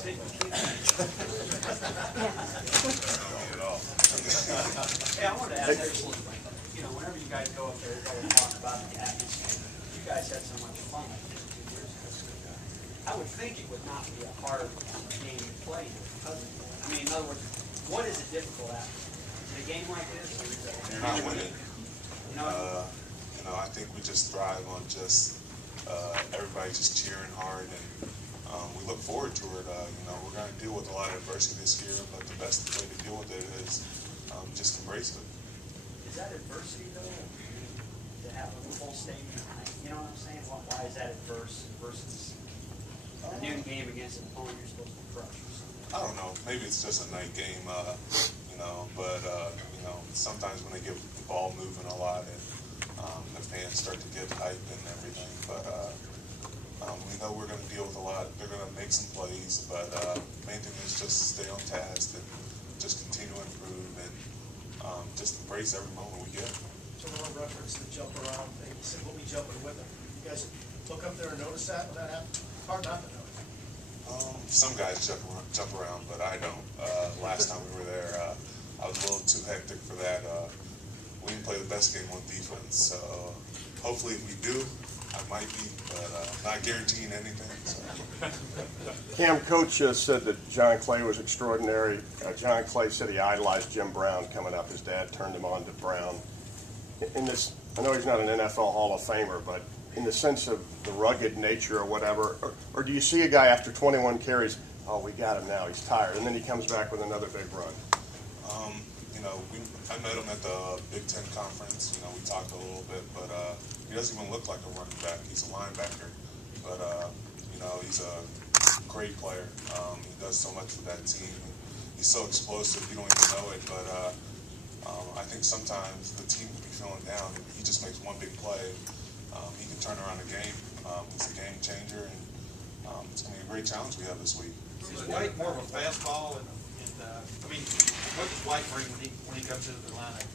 Hey, I wanted to ask you, whenever you guys go up there, you guys talk about the atmosphere. You guys had so much fun like this 2 years ago. I would think it would not be a hard game to play because of that. I mean, in other words, what is a difficult atmosphere? Is it a game like this? Or is it You're not winning. I I think we just thrive on just everybody just cheering hard, and we look forward to it. We're going to deal with a lot of adversity this year, but the best way to deal with it is just embrace it. Is that adversity, though? To have a full stadium? You know what I'm saying? Why is that adverse versus a noon game against an opponent you're supposed to crush or something? I don't know. Maybe it's just a night game, but sometimes when they get the ball moving a lot and the fans start to get hyped and everything, but we know we're going to deal with a lot. They're going to make some plays, but main thing is just stay on task and just continue to improve and just embrace every moment we get. So we'll reference the jump around thing. You said we'll be jumping with them. You guys look up there and notice that when that happens? Hard not to notice. Some guys jump around, but I don't. Last time we were there, I was a little too hectic for that. We didn't play the best game on defense, so hopefully if we do, I might be, but not guaranteeing anything. So. Cam, Coach said that John Clay was extraordinary. John Clay said he idolized Jim Brown coming up. His dad turned him on to Brown. In this, I know he's not an NFL Hall of Famer, but in the sense of the rugged nature or whatever, or do you see a guy after 21 carries, oh, we got him now, he's tired, and then he comes back with another big run? I met him at the Big Ten conference. We talked a little bit, but he doesn't even look like a running back. He's a linebacker, but he's a great player. He does so much for that team. He's so explosive, you don't even know it, but I think sometimes the team can be feeling down, and he just makes one big play. He can turn around a game. He's a game changer, and it's going to be a great challenge we have this week. Is White more of a fastball? What does White bring when he comes into the lineup?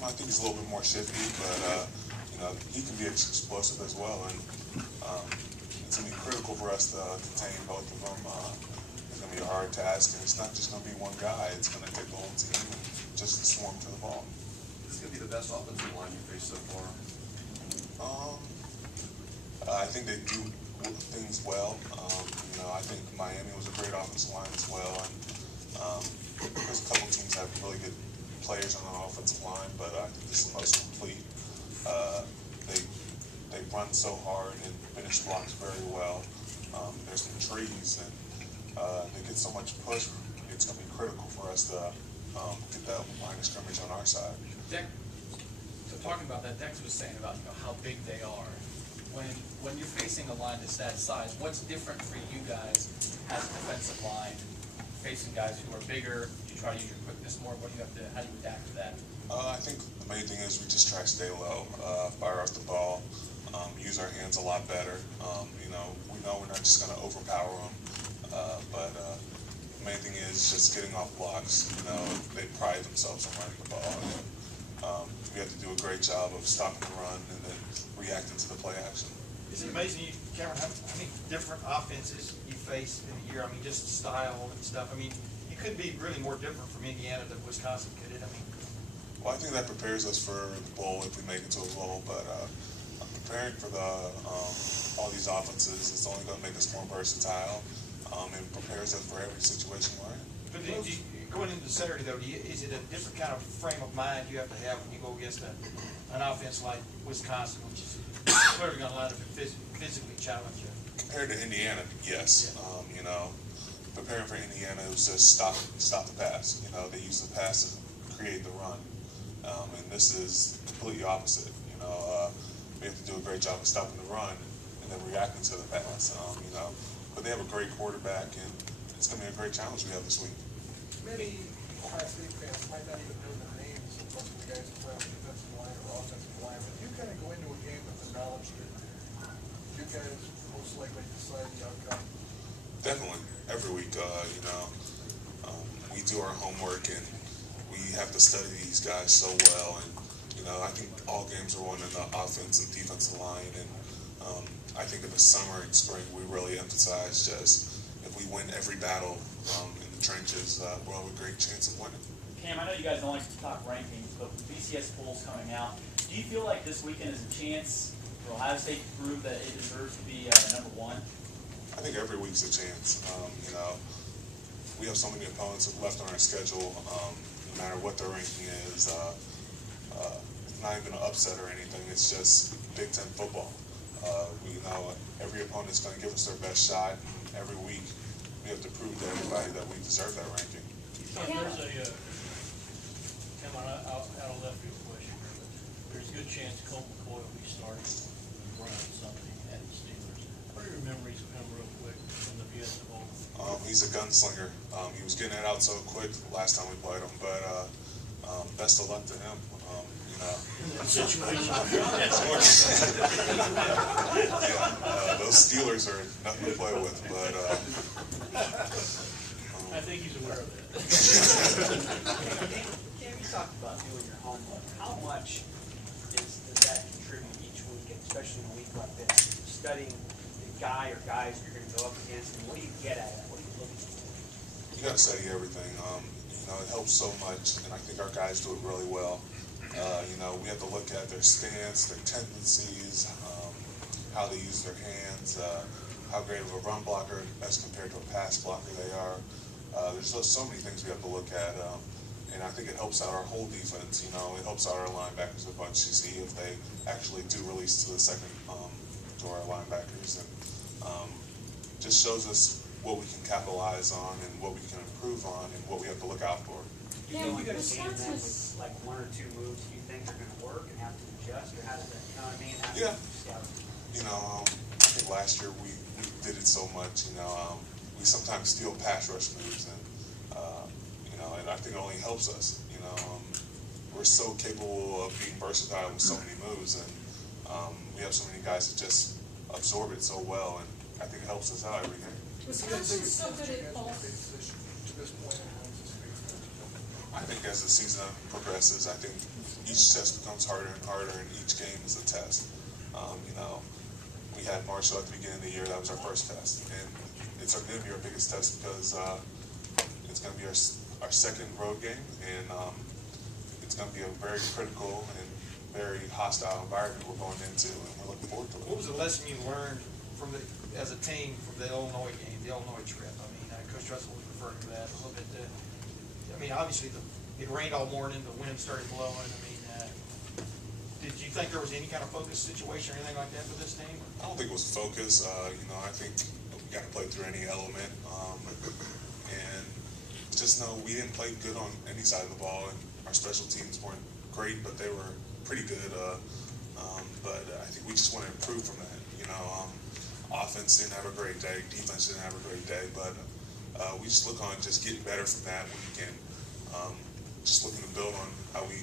I think he's a little bit more shifty, but he can be explosive as well, and it's going to be critical for us to contain both of them. It's going to be a hard task, and it's not just going to be one guy. It's going to take the whole team and just swarm to the ball. This is going to be the best offensive line you faced so far. I think they do things well. I think Miami was a great offensive line as well, and there's a couple teams that have really good players on the offensive line, but I think this is the most complete. They run so hard and finish blocks very well. There's some trees, and they get so much push. It's going to be critical for us to get that line of scrimmage on our side. So talking about that, Dex was saying about how big they are. When you're facing a line that's that size, what's different for you guys as a defensive line, facing guys who are bigger? You try to use your quickness more. How do you adapt to that? I think the main thing is we just try to stay low, fire out the ball, use our hands a lot better. We know we're not just going to overpower them, but the main thing is just getting off blocks. They pride themselves on running the ball. And, we have to do a great job of stopping the run and then reacting to the play action. Is it amazing, Cameron, how many different offenses you face in a year? Just style and stuff. You couldn't be really more different from Indiana than Wisconsin, could it? Well, I think that prepares us for the bowl if we make it to a bowl, but preparing for all these offenses, it's only going to make us more versatile and prepares us for every situation we're in. But going into Saturday, though, is it a different kind of frame of mind you have to have when you go against an offense like Wisconsin, which is clearly going to line up and physically challenge you? Compared to Indiana, yes. Preparing for Indiana, it was just stop the pass. They use the pass to create the run. And this is completely opposite. We have to do a great job of stopping the run and then reacting to the pass. But they have a great quarterback, and it's going to be a great challenge we have this week. Many Ohio State fans might not even know the names of most of the guys who play on the defensive line or offensive line, but you kind of go into a game with the knowledge that you guys most likely decide the outcome. Definitely. Every week, we do our homework, and we have to study these guys so well. And, I think all games are won in the offense and defensive line. And I think in the summer and spring, we really emphasize just if we win every battle in the trenches, we'll have a great chance of winning. Cam, I know you guys don't like to talk rankings, but with BCS polls coming out, do you feel like this weekend is a chance for Ohio State to prove that it deserves to be number one? I think every week's a chance. You know, we have so many opponents left on our schedule. No matter what their ranking is, it's not even an upset or anything. It's just Big Ten football. We know every opponent's going to give us their best shot. And every week, we have to prove to everybody that we deserve that ranking. There's come out of left field question here, but there's a good chance Colt McCoy will be starting Brown Sunday at the Steelers. What are your memories of him real quick from the Fiesta Bowl? He's a gunslinger. He was getting it out so quick last time we played him, but best of luck to him. You know, those Steelers are nothing to play with, but I think he's aware of that. Cam, you talked about doing your homework. How much does that contribute each week, especially in a week like this? Studying the guy or guys you're going to go up against, and what do you get at it? What are you looking for? you got to study everything. You know, it helps so much, and I think our guys do it really well. You know, we have to look at their stance, their tendencies, how they use their hands, how great of a run blocker as compared to a pass blocker they are. There's just so many things we have to look at, and I think it helps out our whole defense. You know, it helps out our linebackers a bunch to see if they actually do release to the second to our linebackers, and just shows us what we can capitalize on and what we can improve on and what we have to look out for. You think you're going to game them with like one or two moves you think are going to work and have to adjust, or how does that, you know what I mean? How do Yeah. you scout? You know, I think last year we did it so much. You know, we sometimes steal pass rush moves, and you know, and I think it only helps us. You know, we're so capable of being versatile with so many moves, and we have so many guys that just absorb it so well, and I think it helps us out every game. Wisconsin's so good at ball. To this point, I think as the season progresses, I think each test becomes harder and harder, and each game is a test. You know, we had Marshall at the beginning of the year. That was our first test, and it's going to be our biggest test because it's going to be our second road game, and it's going to be a very critical and very hostile environment we're going into, and we're looking forward to it. What was the lesson you learned from as a team from the Illinois game, the Illinois trip? I mean, Coach Russell was referring to that a little bit. I mean, obviously it rained all morning, the wind started blowing. I mean, did you think there was any kind of focus situation or anything like that for this team? I don't think it was focus. You know, I think we got to play through any element, and just know we didn't play good on any side of the ball, and our special teams weren't great, but they were pretty good. But I think we just want to improve from that. You know, offense didn't have a great day, defense didn't have a great day, but we just look on just getting better from that week, and just looking to build on how we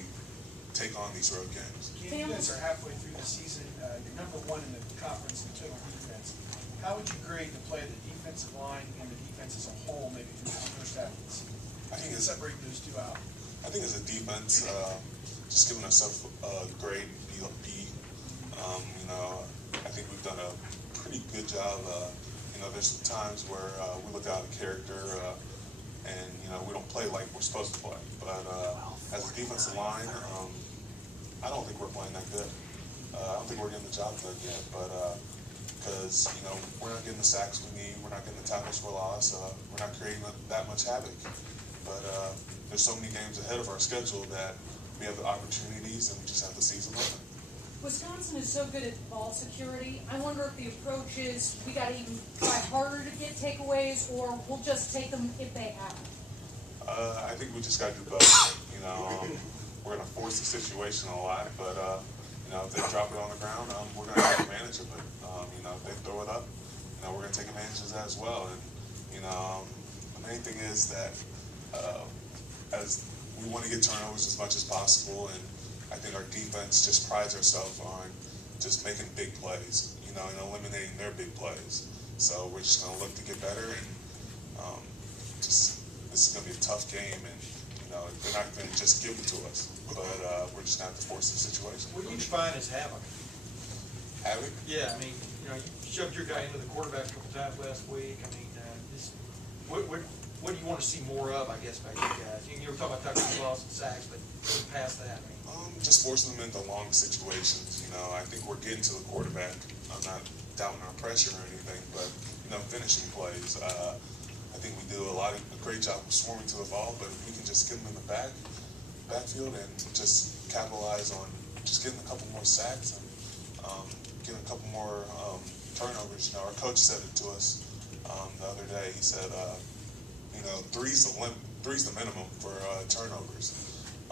take on these road games. You guys are halfway through the season. You're number one in the conference in total defense. How would you grade the play of the defensive line and the defense as a whole, maybe through this first half of the season? I think Separate those two out. I think as a defense, just giving ourselves a grade B. You know, I think we've done a pretty good job. You know, there's some times where we look out of character, and you know we don't play like we're supposed to play. But as a defensive line, I don't think we're playing that good. I don't think we're getting the job done yet. But because you know we're not getting the sacks we need, we're not getting the tackles for loss, we're not creating that much havoc. But there's so many games ahead of our schedule that we have the opportunities, and we just have to seize them up. Wisconsin is so good at ball security. I wonder if the approach is we got to even try harder to get takeaways, or we'll just take them if they happen. I think we just got to do both. You know, we're going to force the situation a lot, but you know, if they drop it on the ground, we're going to take advantage of it. You know, if they throw it up, you know, we're going to take advantage of that as well. And you know, the main thing is that as we want to get turnovers as much as possible, and I think our defense just prides ourselves on just making big plays, you know, and eliminating their big plays. So we're just going to look to get better, and just this is going to be a tough game, and you know they're not going to just give it to us, but we're just going to have to force the situation. What do you define as havoc? Havoc? Yeah, I mean, you know, you shoved your guy into the quarterback a couple times last week. I mean, what do you want to see more of, I guess, by you guys? You were talking about touchdowns, loss, and sacks, but past that, I mean. Just forcing them into long situations. You know, I think we're getting to the quarterback. I'm not doubting our pressure or anything, but you know, finishing plays. I think we do a great job of swarming to the ball, but if we can just get them in the backfield and just capitalize on just getting a couple more sacks and getting a couple more turnovers. You know, our coach said it to us the other day. He said, you know, three's the minimum for turnovers.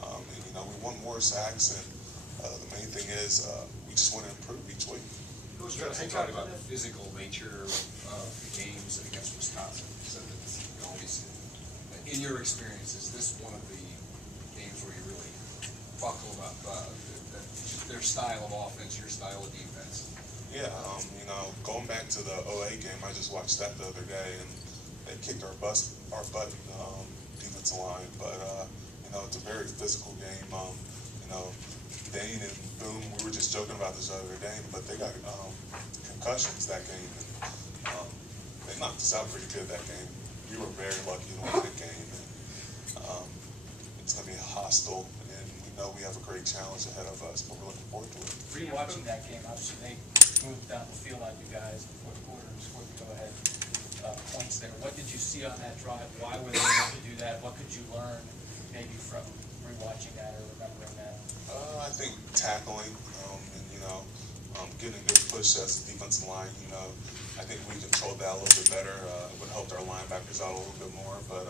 And, you know, we want more sacks, and the main thing is we just want to improve each week. Coach Dressel talked about the physical nature of the games against Wisconsin. He said that, you know, in your experience, is this one of the games where you really buckle up their style of offense, your style of defense? Yeah, you know, going back to the OA game, I just watched that the other day, and they kicked our butt defensive line. But you know, it's a very physical game. You know, Dane and Boone, we were just joking about this the other day, but they got concussions that game, and they knocked us out pretty good that game. We were very lucky to win that game, and it's going to be hostile, and we know we have a great challenge ahead of us, but we're looking forward to it. Rewatching that game, obviously they moved down the field on you guys before the quarter and scored the go-ahead points there. What did you see on that drive? Why were they able to do that? What could you learn maybe from rewatching that or remembering that? I think tackling, and you know, getting a good push as a defensive line. You know, I think we controlled that a little bit better. It would help our linebackers out a little bit more. But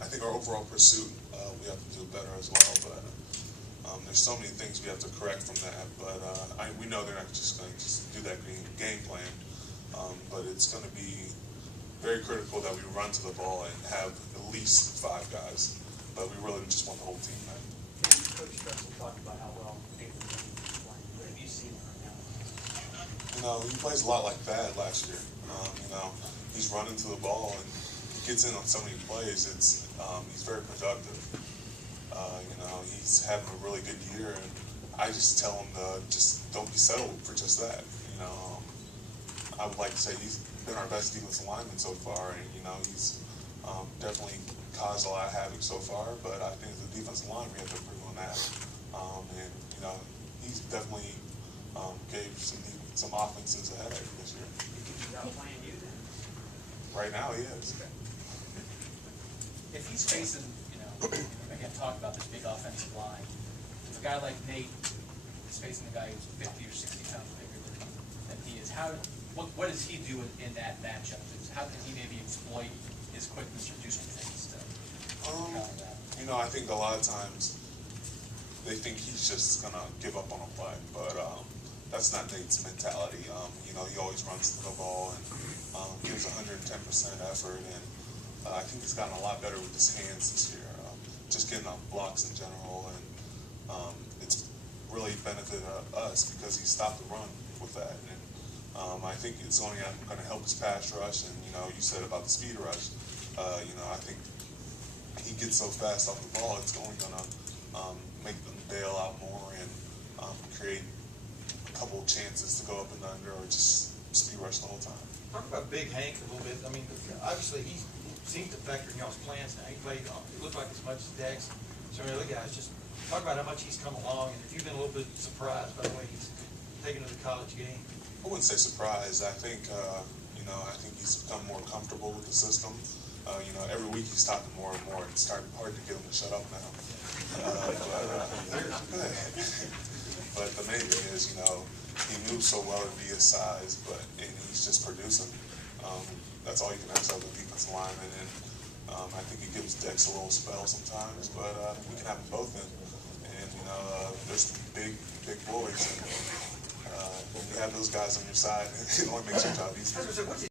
I think our overall pursuit, we have to do better as well. But there's so many things we have to correct from that. But we know they're not just going to do that game plan. But it's going to be very critical that we run to the ball and have at least 5 guys. But we really just want the whole team back. Coach Dressel talked about how well Heyward is playing. What have you seen right now? You know, he plays a lot like Thad last year. You know, he's running to the ball and he gets in on so many plays. He's very productive. You know, he's having a really good year, and I just tell him to just don't be settled for just that. You know, I would like to say he's been our best defensive lineman so far, and you know, he's definitely caused a lot of havoc so far. But I think as a defensive line, we have to improve on that. And you know, he's definitely gave some offenses a headache this year. You think he's outplaying you then? Right now, he is. If he's facing, you know, again, talk about this big offensive line, if a guy like Nate is facing a guy who's 50 or 60 pounds bigger than he is, what does he do in that matchup? How can he maybe exploit his quickness or do some things to counter that? You know, I think a lot of times they think he's just going to give up on a play, but that's not Nate's mentality. You know, he always runs to the ball and gives 110% effort, and I think he's gotten a lot better with his hands this year, just getting off blocks in general, and it's really benefited us because he stopped the run with that. And I think it's only going to help his pass rush, and you know, you said about the speed rush. You know, I think he gets so fast off the ball, it's only going to make them bail out more and create a couple of chances to go up and under, or just speed rush the whole time. Talk about Big Hank a little bit. I mean, obviously he seems to factor in y'all's plans now. He played, it looked like as much as Dex. So many other guys. Just talk about how much he's come along, and if you've been a little bit surprised by the way he's taken to the college game. I wouldn't say surprised. I think, you know, I think he's become more comfortable with the system. You know, every week he's talking more and more. It's starting hard to get him to shut up now. But the main thing is, you know, he moves so well to be his size, and he's just producing. That's all you can ask of a defensive lineman, and I think he gives Dex a little spell sometimes, but we can have them both in. And, you know, there's some big boys, and when you have those guys on your side, it only makes your job easier.